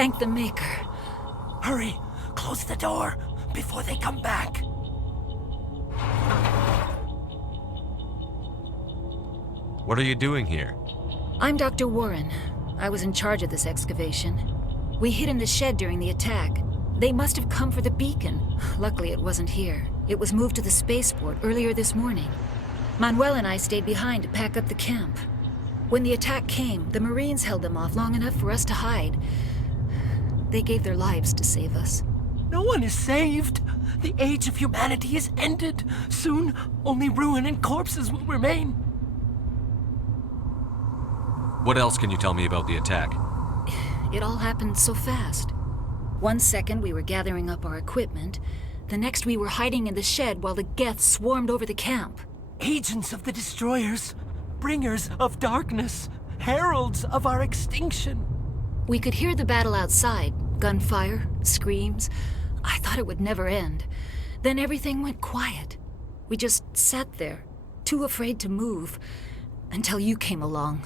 Thank the Maker. Hurry! Close the door before they come back. What are you doing here? I'm Dr. Warren. I was in charge of this excavation. We hid in the shed during the attack. They must have come for the beacon. Luckily, it wasn't here. It was moved to the spaceport earlier this morning. Manuel and I stayed behind to pack up the camp. When the attack came, the Marines held them off long enough for us to hide. They gave their lives to save us. No one is saved. The age of humanity is ended. Soon, only ruin and corpses will remain. What else can you tell me about the attack? It all happened so fast. 1 second we were gathering up our equipment. The next we were hiding in the shed while the Geth swarmed over the camp. Agents of the destroyers, bringers of darkness, heralds of our extinction. We could hear the battle outside. Gunfire, screams. I thought it would never end. Then everything went quiet. We just sat there, too afraid to move, until you came along.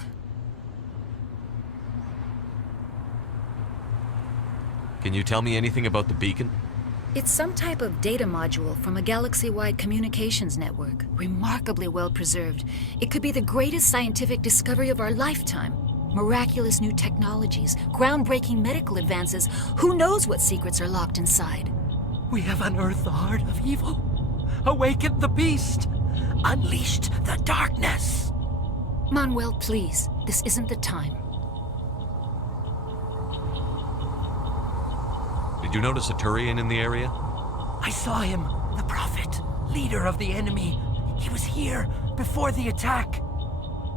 Can you tell me anything about the beacon? It's some type of data module from a galaxy-wide communications network, remarkably well preserved. It could be the greatest scientific discovery of our lifetime. Miraculous new technologies, groundbreaking medical advances. Who knows what secrets are locked inside? We have unearthed the heart of evil, awakened the beast, unleashed the darkness. Manuel, please, this isn't the time. Did you notice a Turian in the area? I saw him, the Prophet, leader of the enemy. He was here before the attack.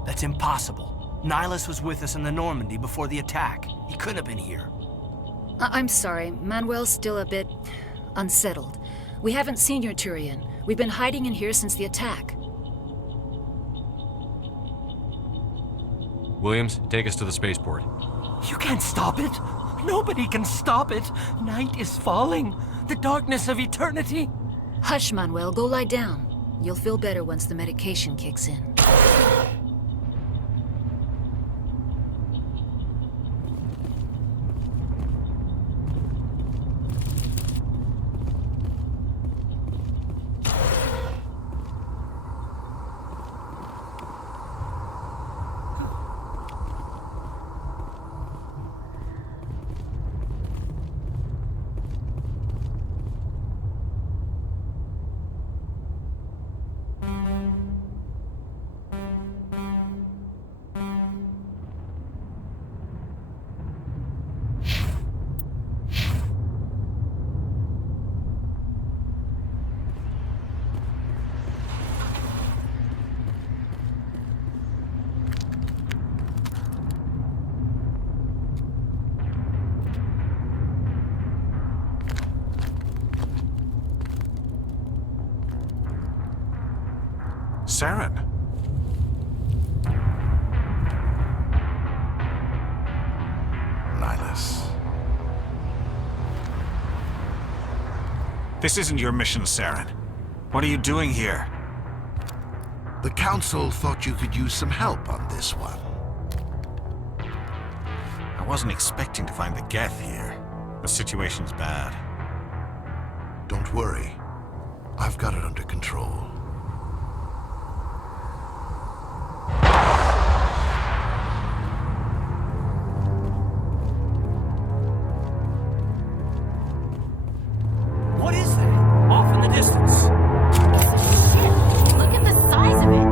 That's impossible. Nihilus was with us in the Normandy before the attack. He couldn't have been here. I'm sorry, Manuel's still a bit unsettled. We haven't seen your Turian. We've been hiding in here since the attack. Williams, take us to the spaceport. You can't stop it. Nobody can stop it. Night is falling. The darkness of eternity. Hush, Manuel. Go lie down. You'll feel better once the medication kicks in. Saren. Nihilus. This isn't your mission, Saren. What are you doing here? The Council thought you could use some help on this one. I wasn't expecting to find the Geth here. The situation's bad. Don't worry. I've got it under control. What is that? Off in the distance. Shit! Look at the size of it!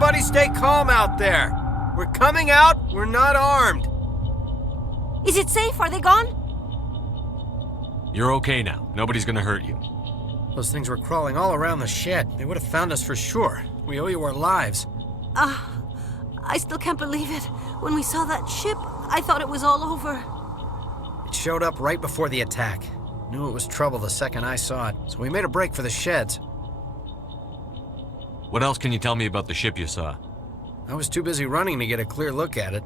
Everybody stay calm out there. We're coming out, we're not armed. Is it safe? Are they gone? You're okay now. Nobody's gonna hurt you. Those things were crawling all around the shed. They would have found us for sure. We owe you our lives. I still can't believe it. When we saw that ship, I thought it was all over. It showed up right before the attack. Knew it was trouble the second I saw it, so we made a break for the sheds. What else can you tell me about the ship you saw? I was too busy running to get a clear look at it.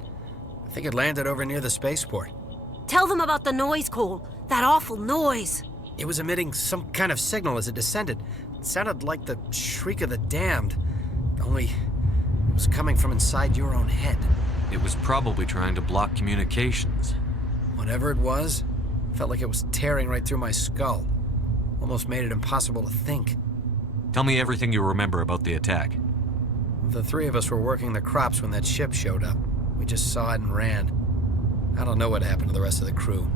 I think it landed over near the spaceport. Tell them about the noise, Cole. That awful noise. It was emitting some kind of signal as it descended. It sounded like the shriek of the damned, only it was coming from inside your own head. It was probably trying to block communications. Whatever it was, felt like it was tearing right through my skull. Almost made it impossible to think. Tell me everything you remember about the attack. The three of us were working the crops when that ship showed up. We just saw it and ran. I don't know what happened to the rest of the crew.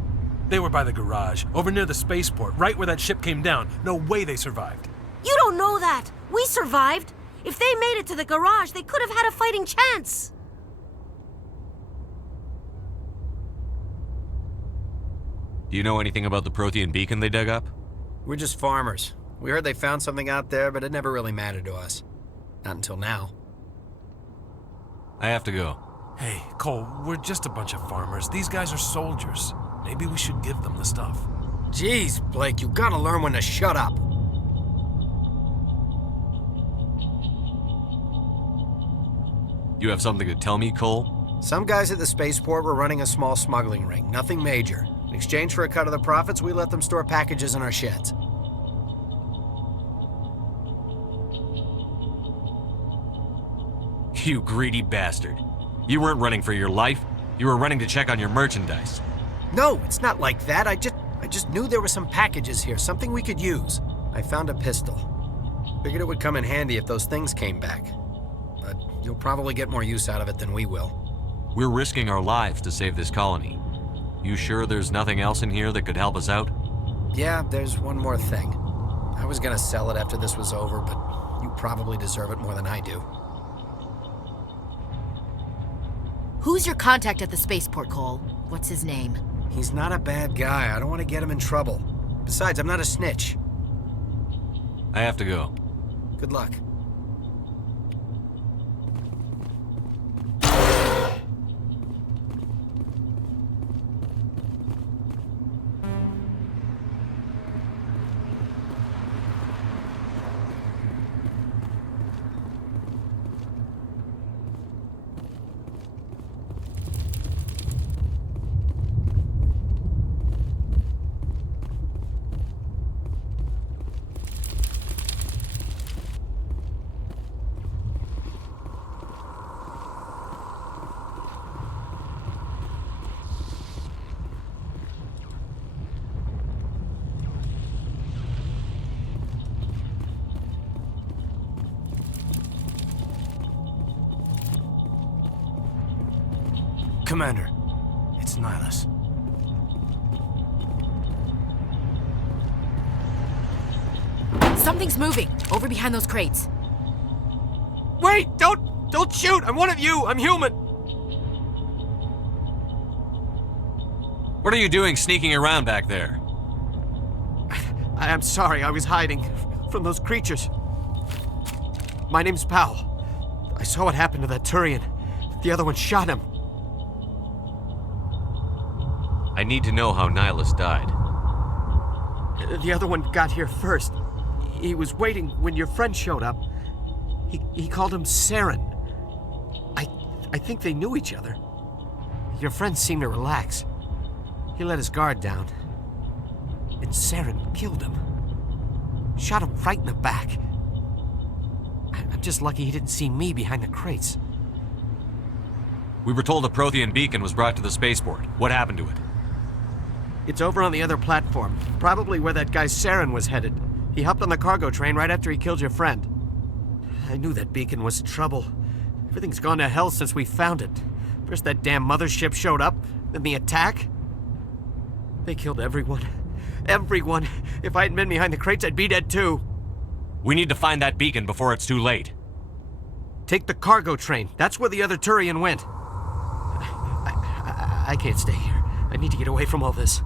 They were by the garage, over near the spaceport, right where that ship came down. No way they survived. You don't know that. We survived. If they made it to the garage, they could have had a fighting chance. Do you know anything about the Prothean beacon they dug up? We're just farmers. We heard they found something out there, but it never really mattered to us. Not until now. I have to go. Hey, Cole, we're just a bunch of farmers. These guys are soldiers. Maybe we should give them the stuff. Jeez, Blake, you gotta learn when to shut up. You have something to tell me, Cole? Some guys at the spaceport were running a small smuggling ring, nothing major. In exchange for a cut of the profits, we let them store packages in our sheds. You greedy bastard. You weren't running for your life. You were running to check on your merchandise. No, it's not like that. I just knew there were some packages here, something we could use. I found a pistol. Figured it would come in handy if those things came back. But you'll probably get more use out of it than we will. We're risking our lives to save this colony. You sure there's nothing else in here that could help us out? Yeah, there's one more thing. I was gonna sell it after this was over, but you probably deserve it more than I do. Who's your contact at the spaceport, Cole? What's his name? He's not a bad guy. I don't want to get him in trouble. Besides, I'm not a snitch. I have to go. Good luck. Commander, it's Nihilus. Something's moving, over behind those crates. Wait! Don't shoot! I'm one of you! I'm human! What are you doing sneaking around back there? I'm sorry, I was hiding from those creatures. My name's Powell. I saw what happened to that Turian. The other one shot him. I need to know how Nihilus died. The other one got here first. He was waiting when your friend showed up. He called him Saren. I think they knew each other. Your friend seemed to relax. He let his guard down. And Saren killed him. Shot him right in the back. I'm just lucky he didn't see me behind the crates. We were told a Prothean beacon was brought to the spaceport. What happened to it? It's over on the other platform, probably where that guy Saren was headed. He hopped on the cargo train right after he killed your friend. I knew that beacon was trouble. Everything's gone to hell since we found it. First that damn mothership showed up, then the attack. They killed everyone. Everyone. If I hadn't been behind the crates, I'd be dead too. We need to find that beacon before it's too late. Take the cargo train. That's where the other Turian went. I can't stay here. I need to get away from all this.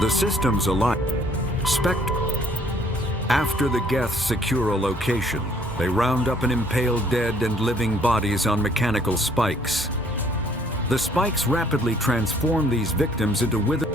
The systems align. After the Geth secure a location, they round up and impale dead and living bodies on mechanical spikes. The spikes rapidly transform these victims into withered.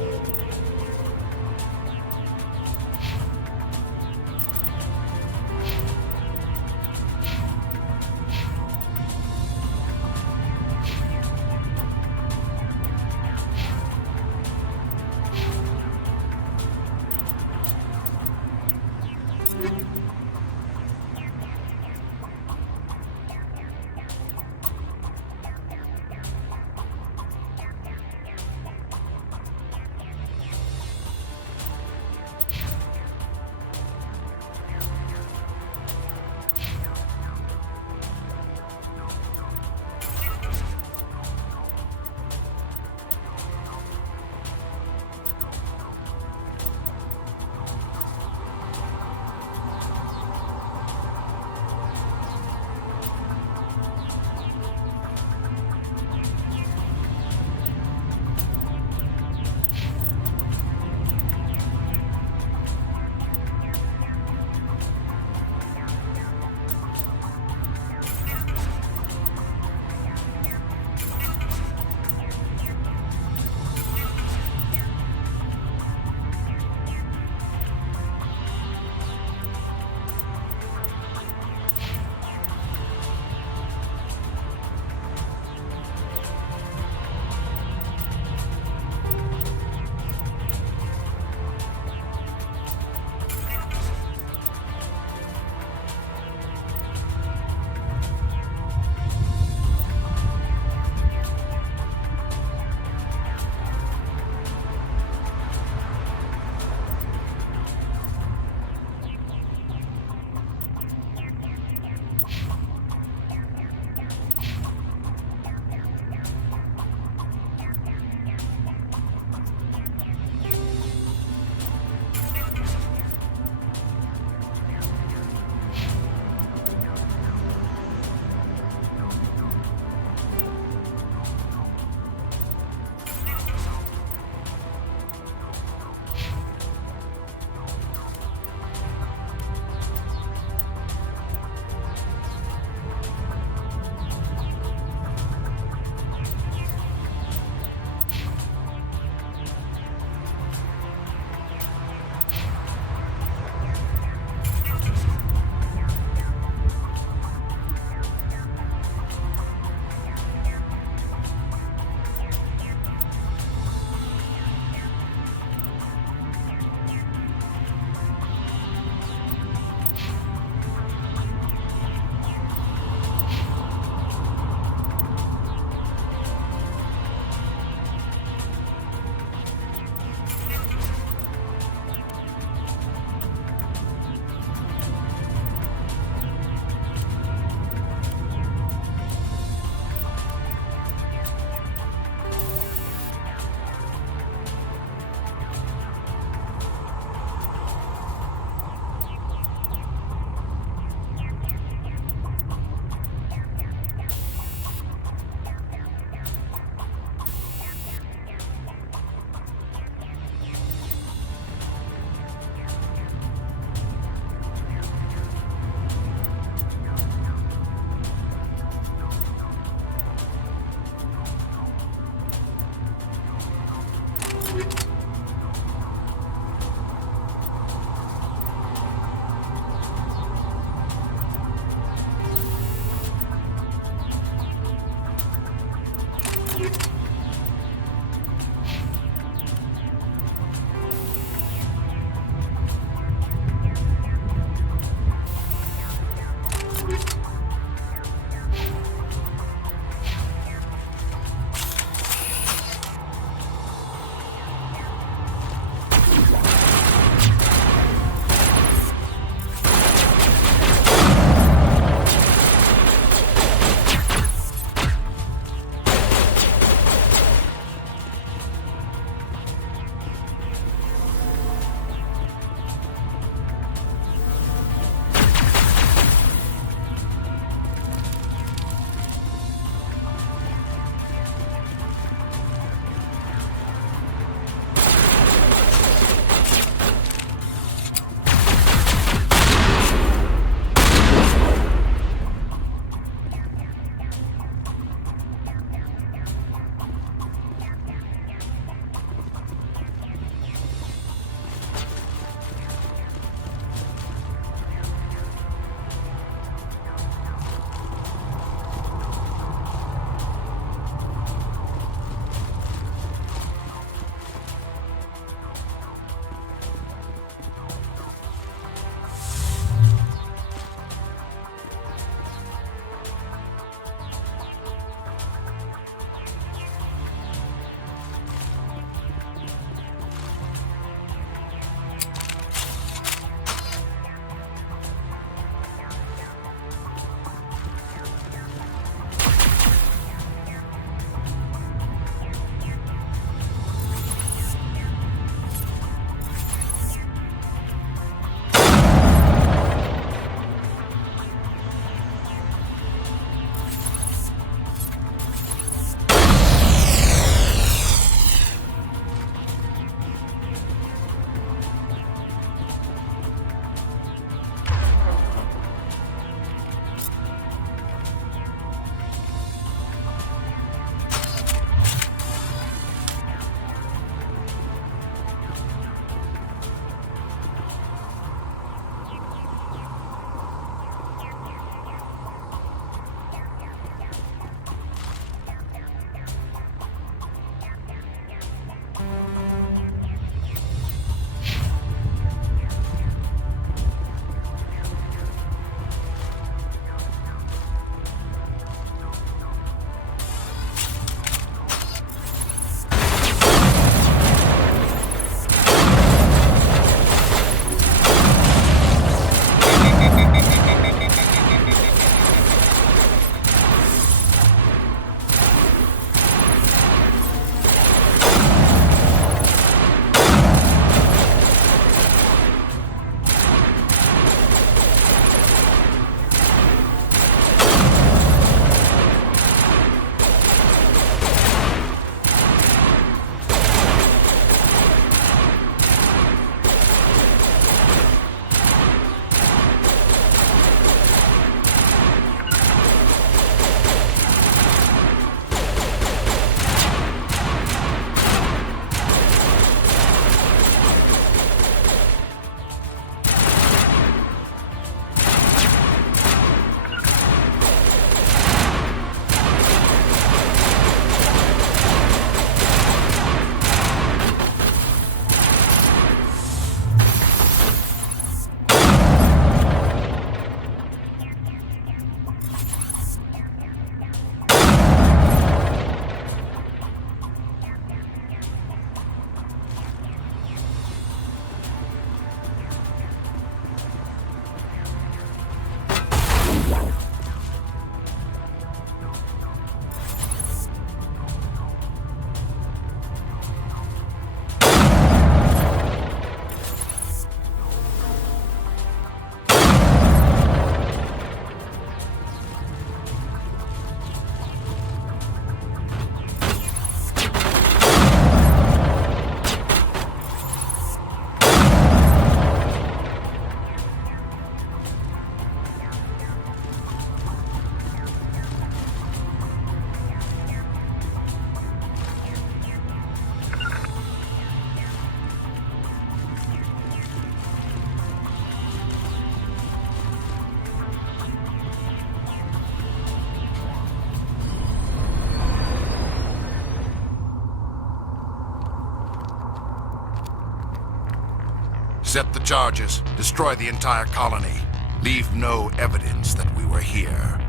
Accept the charges. Destroy the entire colony. Leave no evidence that we were here.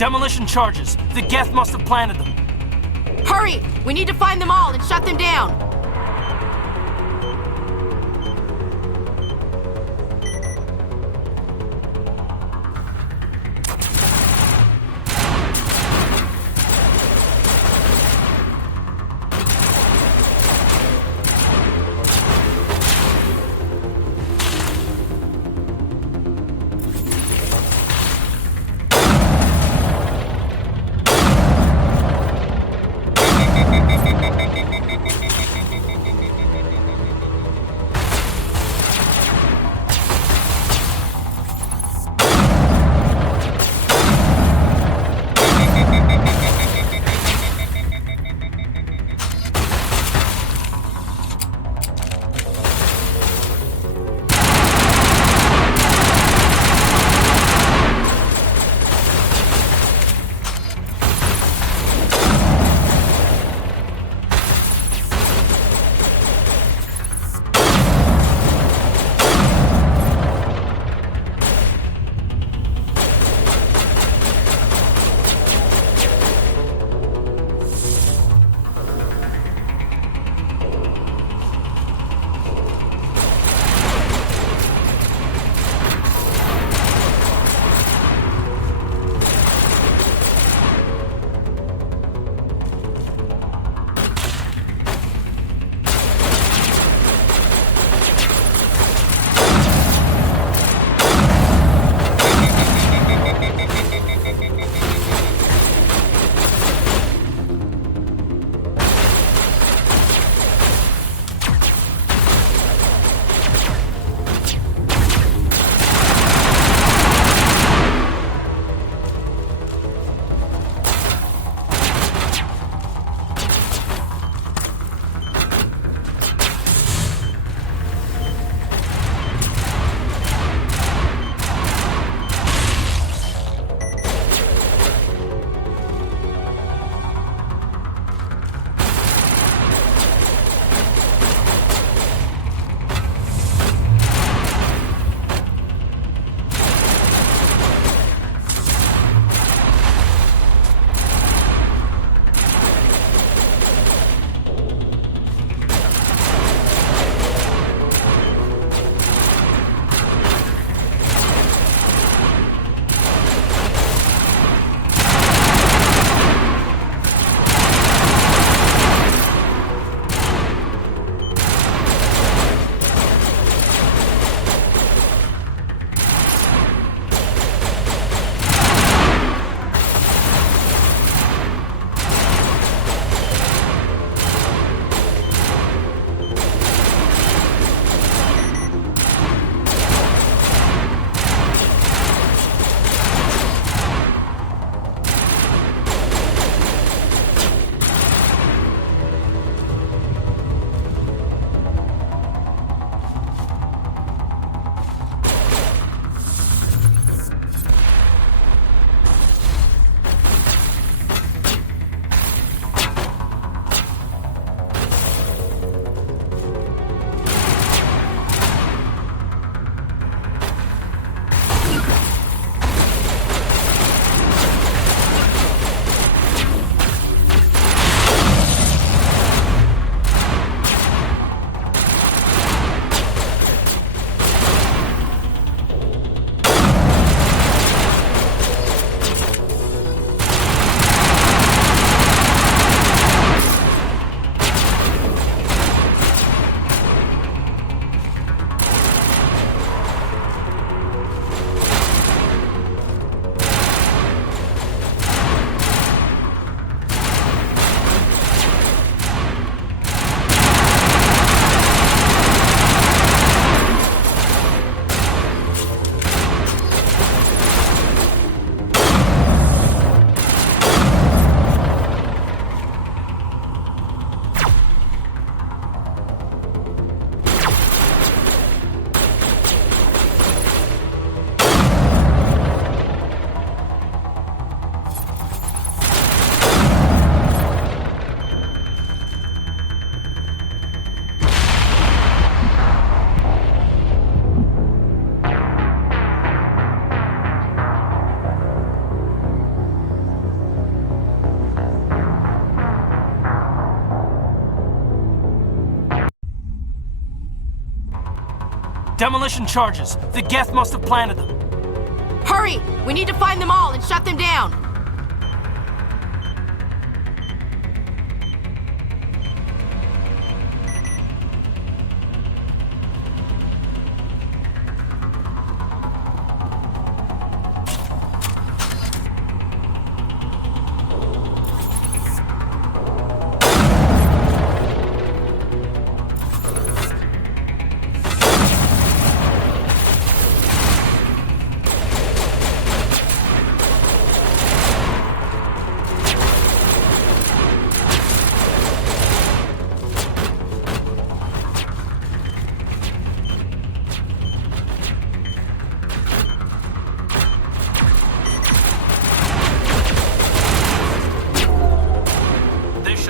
Demolition charges. The Geth must have planted them. Hurry! We need to find them all and shut them down! Demolition charges. The Geth must have planted them. Hurry! We need to find them all and shut them down!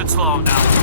Slow him down.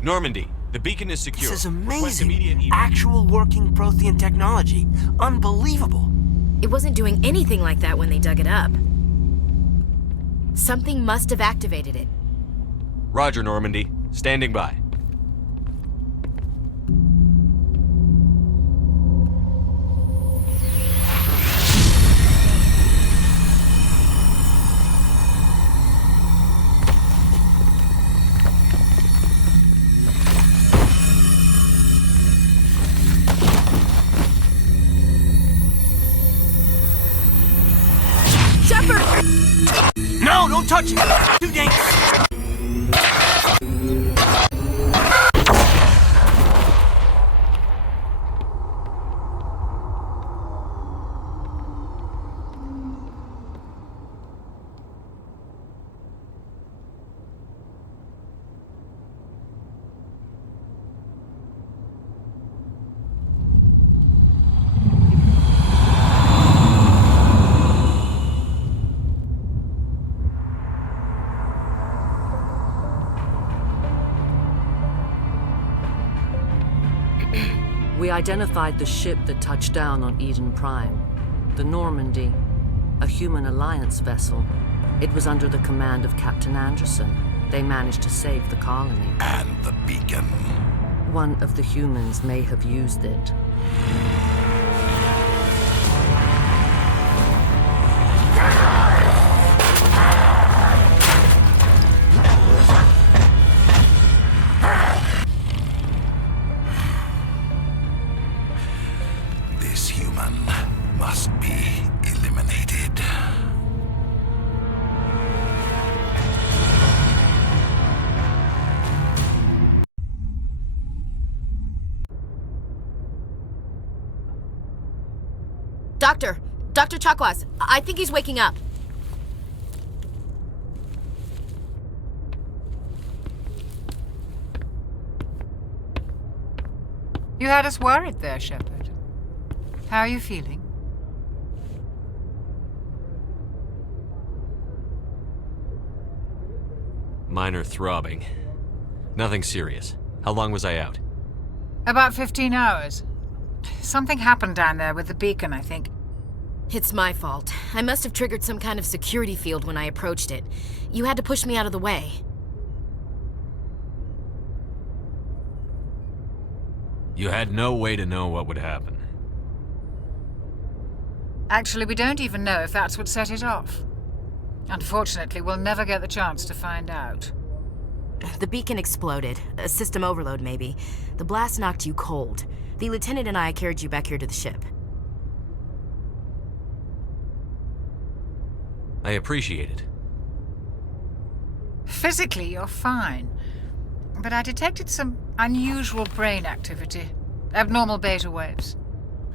Normandy, the beacon is secure. This is Request amazing. immediate Actual working Prothean technology. Unbelievable. It wasn't doing anything like that when they dug it up. Something must have activated it. Roger, Normandy. Standing by. No, don't touch it! Too dangerous! We identified the ship that touched down on Eden Prime, the Normandy, a human alliance vessel. It was under the command of Captain Anderson. They managed to save the colony. And the beacon. One of the humans may have used it. This human must be eliminated. Dr. Chakwas, I think he's waking up. You had us worried there, Shepard. How are you feeling? Minor throbbing. Nothing serious. How long was I out? About 15 hours. Something happened down there with the beacon, I think. It's my fault. I must have triggered some kind of security field when I approached it. You had to push me out of the way. You had no way to know what would happen. Actually, we don't even know if that's what set it off. Unfortunately, we'll never get the chance to find out. The beacon exploded. A system overload, maybe. The blast knocked you cold. The lieutenant and I carried you back here to the ship. I appreciate it. Physically, you're fine. But I detected some unusual brain activity. Abnormal beta waves.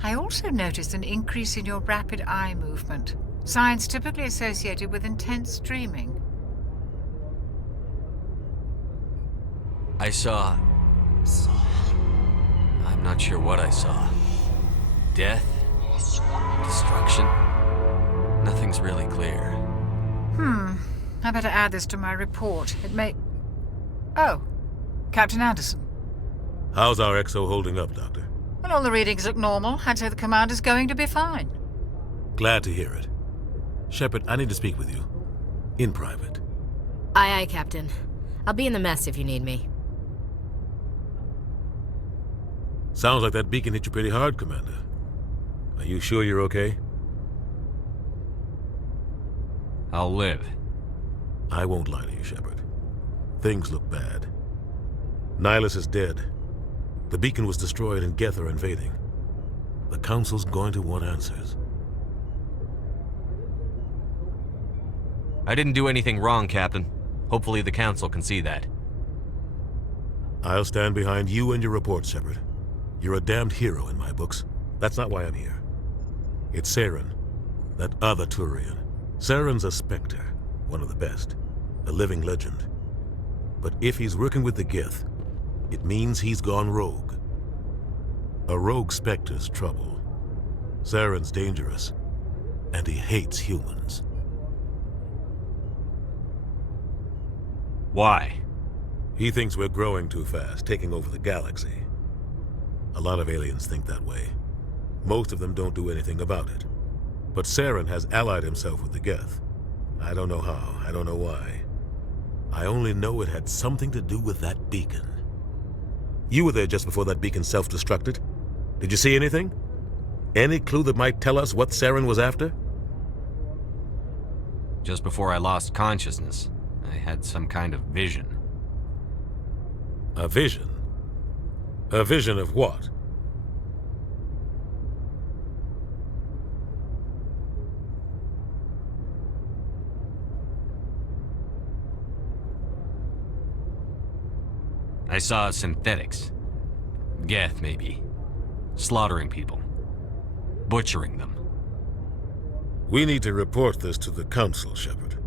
I also noticed an increase in your rapid eye movement. Signs typically associated with intense dreaming. I saw... I'm not sure what I saw. Death? Destruction? Nothing's really clear. I better add this to my report. It may... Oh, Captain Anderson. How's our XO holding up, Doctor? Well, all the readings look normal. I'd say the commander's going to be fine. Glad to hear it. Shepard, I need to speak with you. In private. Aye, aye, Captain. I'll be in the mess if you need me. Sounds like that beacon hit you pretty hard, Commander. Are you sure you're okay? I'll live. I won't lie to you, Shepard. Things look bad. Nihilus is dead. The beacon was destroyed and Geth are invading. The Council's going to want answers. I didn't do anything wrong, Captain. Hopefully the Council can see that. I'll stand behind you and your report, Shepard. You're a damned hero in my books. That's not why I'm here. It's Saren, that other Turian. Saren's a Spectre, one of the best, a living legend. But if he's working with the Geth, it means he's gone rogue. A rogue Spectre's trouble. Saren's dangerous, and he hates humans. Why? He thinks we're growing too fast, taking over the galaxy. A lot of aliens think that way. Most of them don't do anything about it. But Saren has allied himself with the Geth. I don't know how, I don't know why. I only know it had something to do with that beacon. You were there just before that beacon self-destructed. Did you see anything? Any clue that might tell us what Saren was after? Just before I lost consciousness, I had some kind of vision. A vision? A vision of what? I saw synthetics. Geth, maybe. Slaughtering people. Butchering them. We need to report this to the Council, Shepard.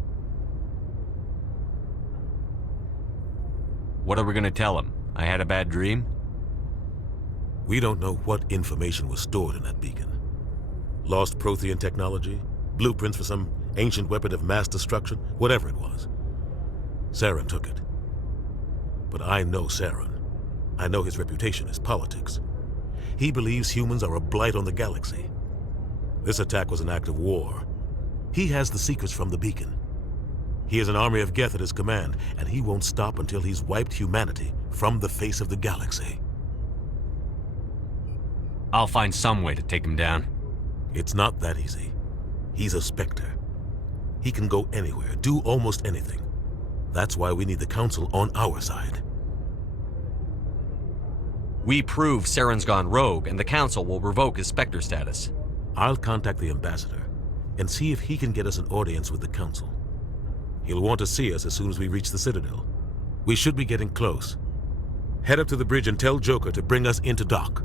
What are we gonna tell him? I had a bad dream? We don't know what information was stored in that beacon. Lost Prothean technology? Blueprints for some ancient weapon of mass destruction? Whatever it was. Saren took it. But I know Saren. I know his reputation is politics. He believes humans are a blight on the galaxy. This attack was an act of war. He has the secrets from the beacon. He has an army of Geth at his command, and he won't stop until he's wiped humanity from the face of the galaxy. I'll find some way to take him down. It's not that easy. He's a Spectre. He can go anywhere, do almost anything. That's why we need the Council on our side. We prove Saren's gone rogue, and the Council will revoke his Spectre status. I'll contact the Ambassador and see if he can get us an audience with the Council. He'll want to see us as soon as we reach the Citadel. We should be getting close. Head up to the bridge and tell Joker to bring us into dock.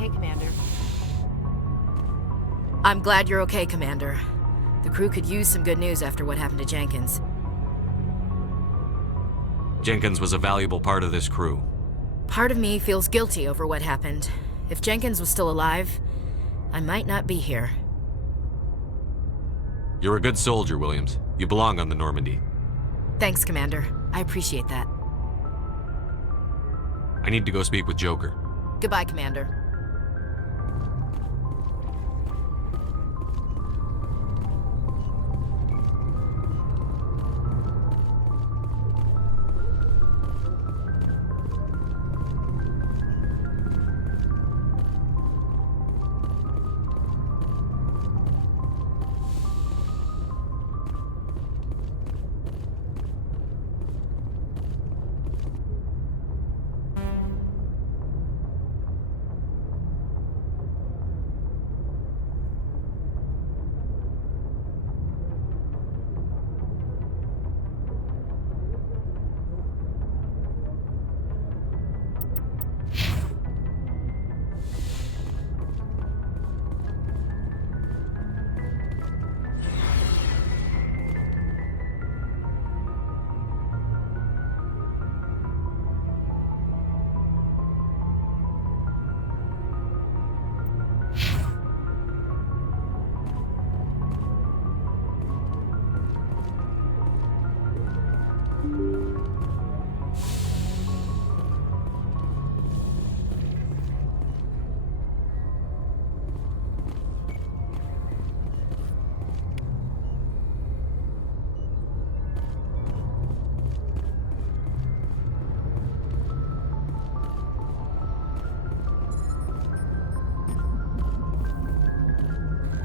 Hey, Commander. I'm glad you're okay, Commander. The crew could use some good news after what happened to Jenkins. Jenkins was a valuable part of this crew. Part of me feels guilty over what happened. If Jenkins was still alive, I might not be here. You're a good soldier, Williams. You belong on the Normandy. Thanks, Commander. I appreciate that. I need to go speak with Joker. Goodbye, Commander.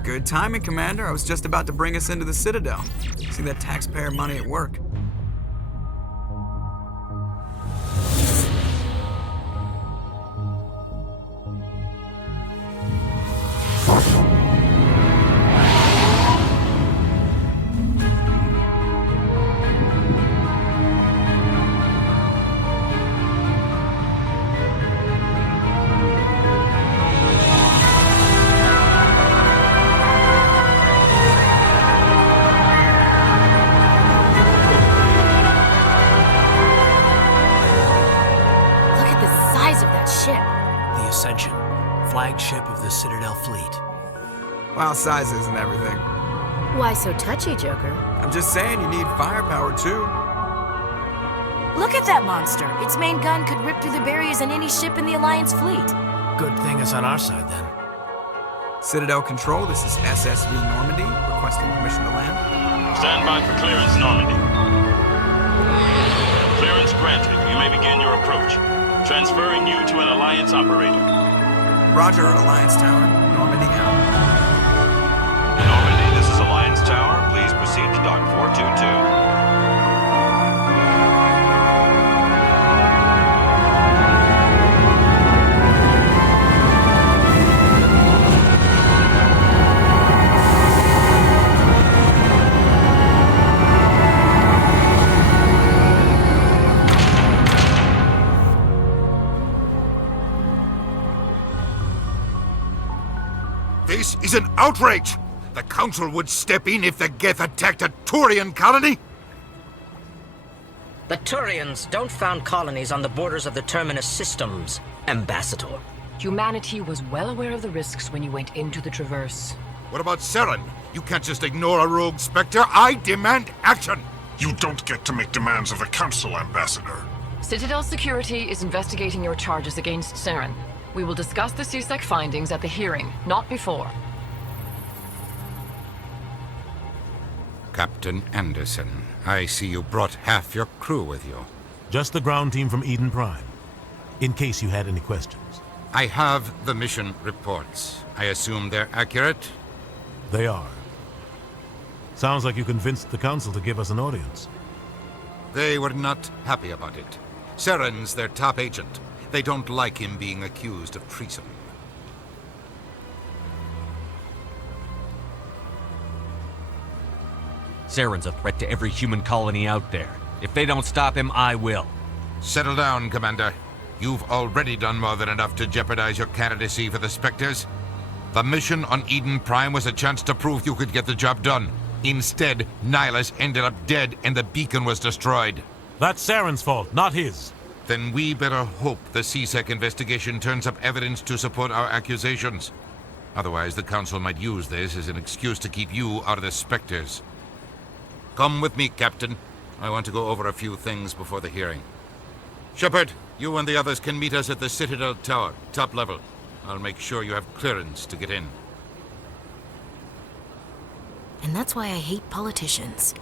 Good timing, Commander. I was just about to bring us into the Citadel. See that taxpayer money at work. Flagship of the Citadel fleet. Well, size isn't everything. Why so touchy, Joker? I'm just saying you need firepower, too. Look at that monster. Its main gun could rip through the barriers in any ship in the Alliance fleet. Good thing it's on our side, then. Citadel Control, this is SSV Normandy, requesting permission to land. Stand by for clearance, Normandy. Clearance granted. You may begin your approach. Transferring you to an Alliance operator. Roger, Alliance Tower. Normandy out. Normandy, this is Alliance Tower. Please proceed to Dock 422. This is an outrage! The Council would step in if the Geth attacked a Turian colony? The Turians don't found colonies on the borders of the Terminus systems, Ambassador. Humanity was well aware of the risks when you went into the Traverse. What about Saren? You can't just ignore a rogue Spectre. I demand action! You don't get to make demands of the Council, Ambassador. Citadel Security is investigating your charges against Saren. We will discuss the CSEC findings at the hearing, not before. Captain Anderson, I see you brought half your crew with you. Just the ground team from Eden Prime, in case you had any questions. I have the mission reports. I assume they're accurate? They are. Sounds like you convinced the Council to give us an audience. They were not happy about it. Saren's their top agent. They don't like him being accused of treason. Saren's a threat to every human colony out there. If they don't stop him, I will. Settle down, Commander. You've already done more than enough to jeopardize your candidacy for the Spectres. The mission on Eden Prime was a chance to prove you could get the job done. Instead, Nihilus ended up dead and the beacon was destroyed. That's Saren's fault, not his. Then we better hope the CSEC investigation turns up evidence to support our accusations. Otherwise, the Council might use this as an excuse to keep you out of the Spectres. Come with me, Captain. I want to go over a few things before the hearing. Shepard, you and the others can meet us at the Citadel Tower, top level. I'll make sure you have clearance to get in. And that's why I hate politicians.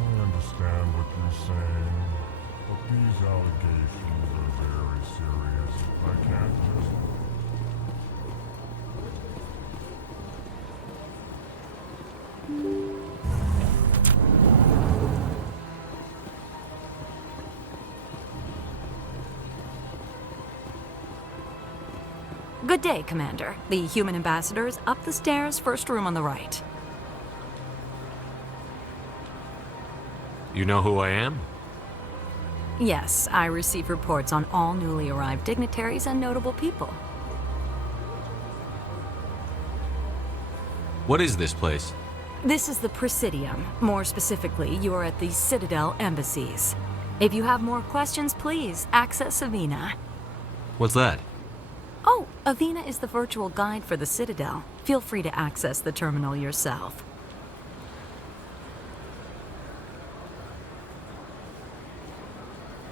I understand what you're saying, but these allegations are very serious. I can't just... Good day, Commander. The human ambassador is up the stairs, first room on the right. You know who I am? Yes, I receive reports on all newly arrived dignitaries and notable people. What is this place? This is the Presidium. More specifically, you are at the Citadel embassies. If you have more questions, please access Avina. What's that? Oh, Avina is the virtual guide for the Citadel. Feel free to access the terminal yourself.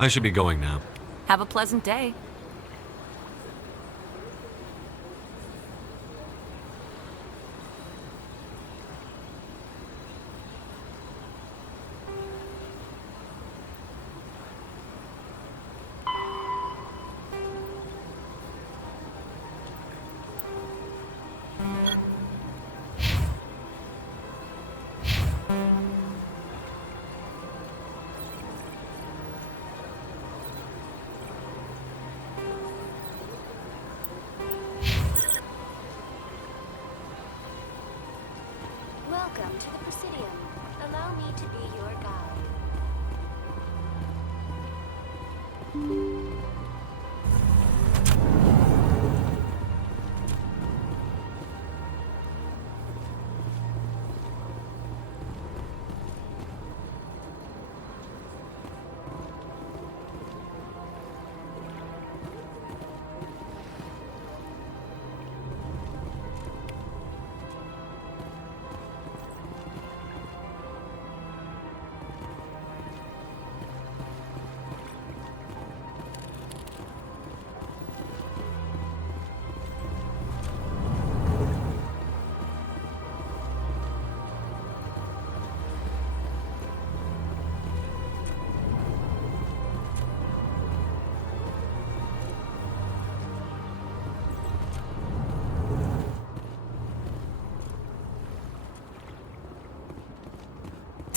I should be going now. Have a pleasant day. Welcome to the Presidium. Allow me to be your guide.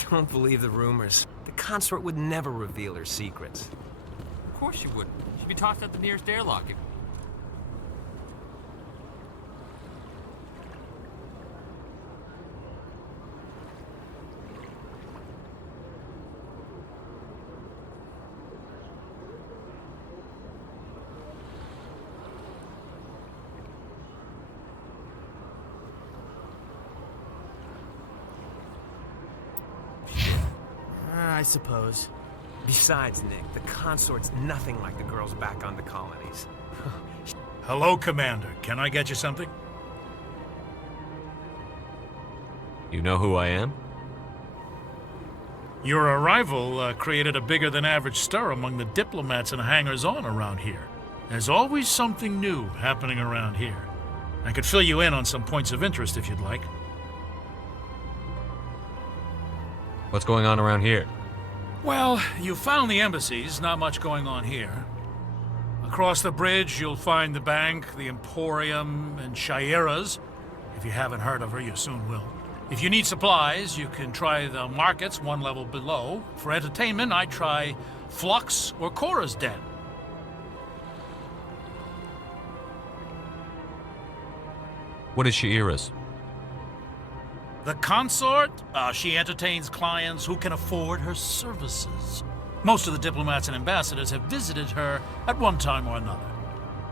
Don't believe the rumors. The consort would never reveal her secrets. Of course she wouldn't. She'd be tossed out the nearest airlock. I suppose. Besides, Nick, the consort's nothing like the girls back on the colonies. Hello, Commander. Can I get you something? You know who I am? Your arrival created a bigger-than-average stir among the diplomats and hangers-on around here. There's always something new happening around here. I could fill you in on some points of interest if you'd like. What's going on around here? Well, you found the embassies, not much going on here. Across the bridge, you'll find the bank, the Emporium, and Shaira's. If you haven't heard of her, you soon will. If you need supplies, you can try the markets one level below. For entertainment, I'd try Flux or Cora's Den. What is Shaira's? The consort, she entertains clients who can afford her services. Most of the diplomats and ambassadors have visited her at one time or another.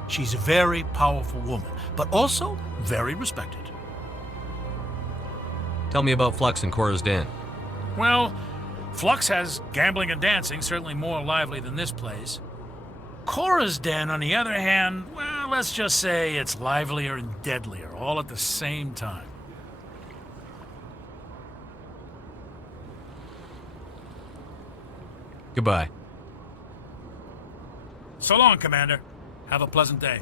She's a very powerful woman, but also very respected. Tell me about Flux and Cora's Den. Well, Flux has gambling and dancing, certainly more lively than this place. Cora's Den, on the other hand, well, let's just say it's livelier and deadlier, all at the same time. Goodbye. So long, Commander. Have a pleasant day.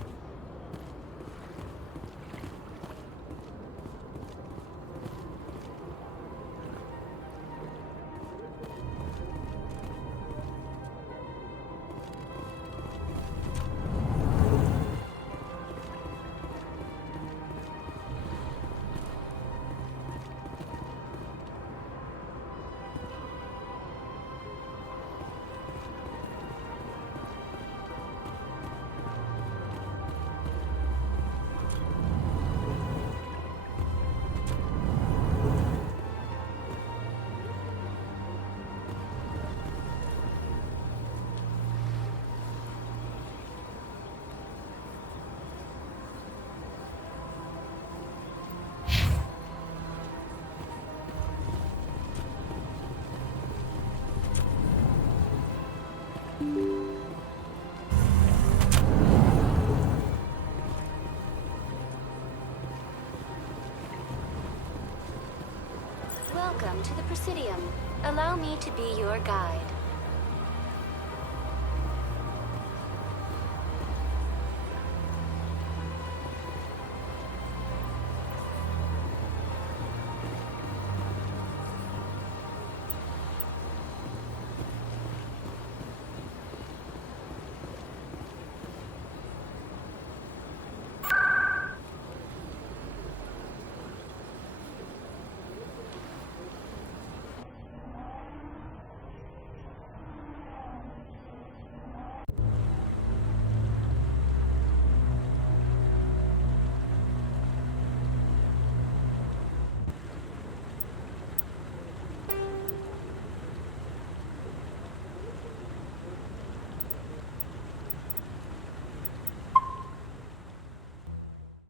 Welcome to the Presidium. Allow me to be your guide.